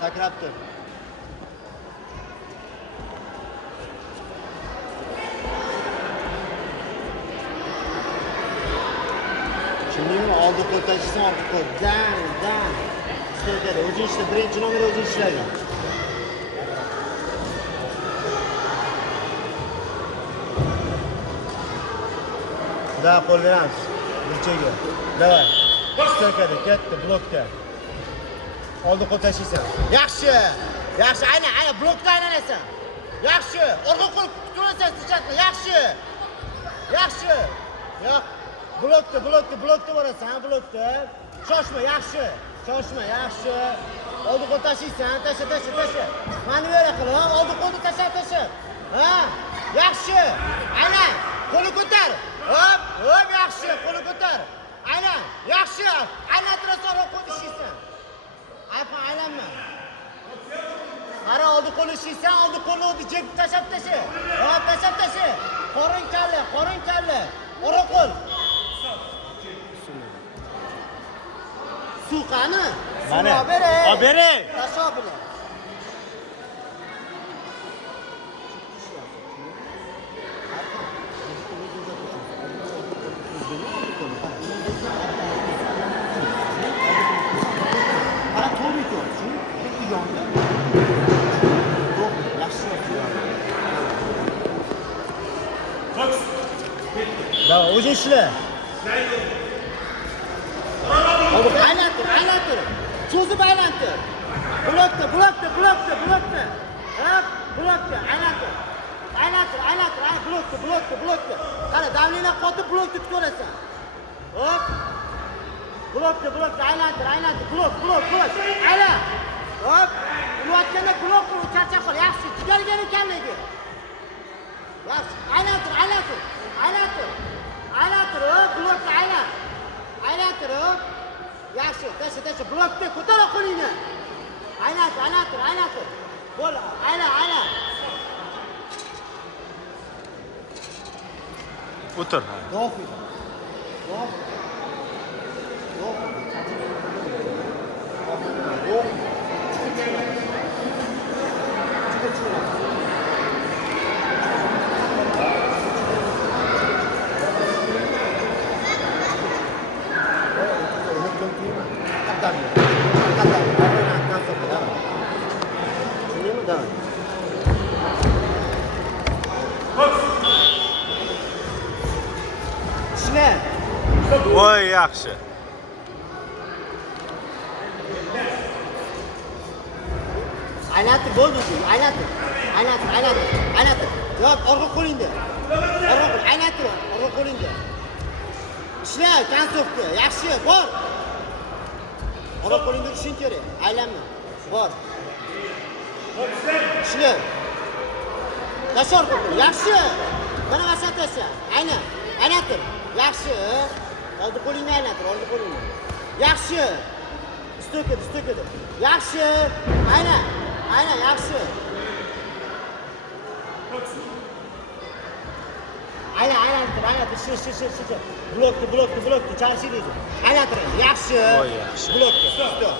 Sakrab tur. Tushundingmi? Oldi qo'l tashlaysan, orqa qo'l. Dan. Ishlaydadi. O'zing ishla, birinchi nomer o'zing ishlagan. Da, qo'l beramiz. Burchaga. Davay. Stokada, katta blokda. Oldi qo'l tashlaysan. Yaxshi. Aynan blokda aylanasan. Yaxshi. Orqa qo'l turasan, sichatma. Yaxshi. Yo'q. Blokda borasan, blokda. Shoshma, yaxshi. Oldi qo'l tashlaysan, tasha. Mani bera qil, ha? Oldi qo'lni tasha. Ha? Yaxshi. Aynan. Qo'lni ko'tar. Hop, yaxshi. Qo'lni ko'tar. Aynan. Yaxshi. Aylantirasang orqa qo'lni ishlaysan. Aylanma. Qara, oldi qo'lni ishlaysan, oldi qo'lni o'zi jek tasha. Hop, tasha. Qorin kalla. Orqa qo'l. Suv qani? Mana. Olib bering. Tasha bilan. Qara, to'g'ri ekan. Shu bitta yonda. To'g'ri, yaxshi. Da, o'zing ishla. Aylantir. Cho'zib aylantir. Blokda. Hop, blokda. Aylantir. Blokda. Qara, davlinglar qotib blokda tutaversan. Hop. Blokda aylantir. Blok. Aylan. Hop. Ulayotganda blok qilib charchab qol. Yaxshi, jigargan ekanligi. Yaxshi. Aylantir. Hop, blokda aylantir. Hop. Yaxshi, tasha. Blokda ko'tara qo'lingni. Aylantir. Bo'l, aylan. O'tir. Yo'q. Voy, yaxshi. Aylantir, bo'ldi. Aylantir. Yo'q, orqa qo'lingda. Aylantir, orqa qo'lingda. Ishla, kontsovka. Yaxshi, bor. Orqa qo'lingda tushing kerak. Aylanma. Bor. Ishla. Tasha orqa qo'l. Yaxshi. Mana vasatasa. Aylantir. Yaxshi. Oldi qo'lingni aylantir, Yaxshi. Stokada. Yaxshi. Aynan, yaxshi. Aylantir. Shir. Blokda. Charshiydi. Aylantir. Yaxshi. Blokda. Stop.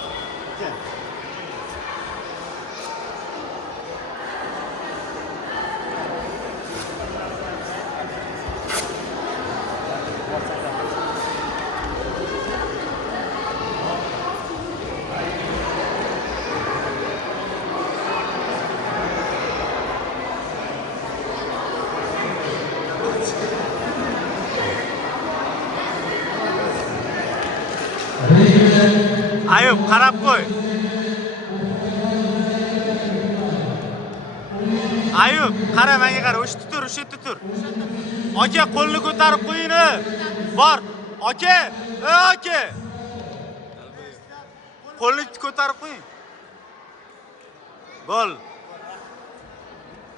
Ayub, qarab qo'y. Ayub, qara, menga qara. O'sha yerda tur. Aka, qo'lni ko'tarib qo'ying. Bor. Aka. Qo'lni ko'tarib qo'ying. Bo'l.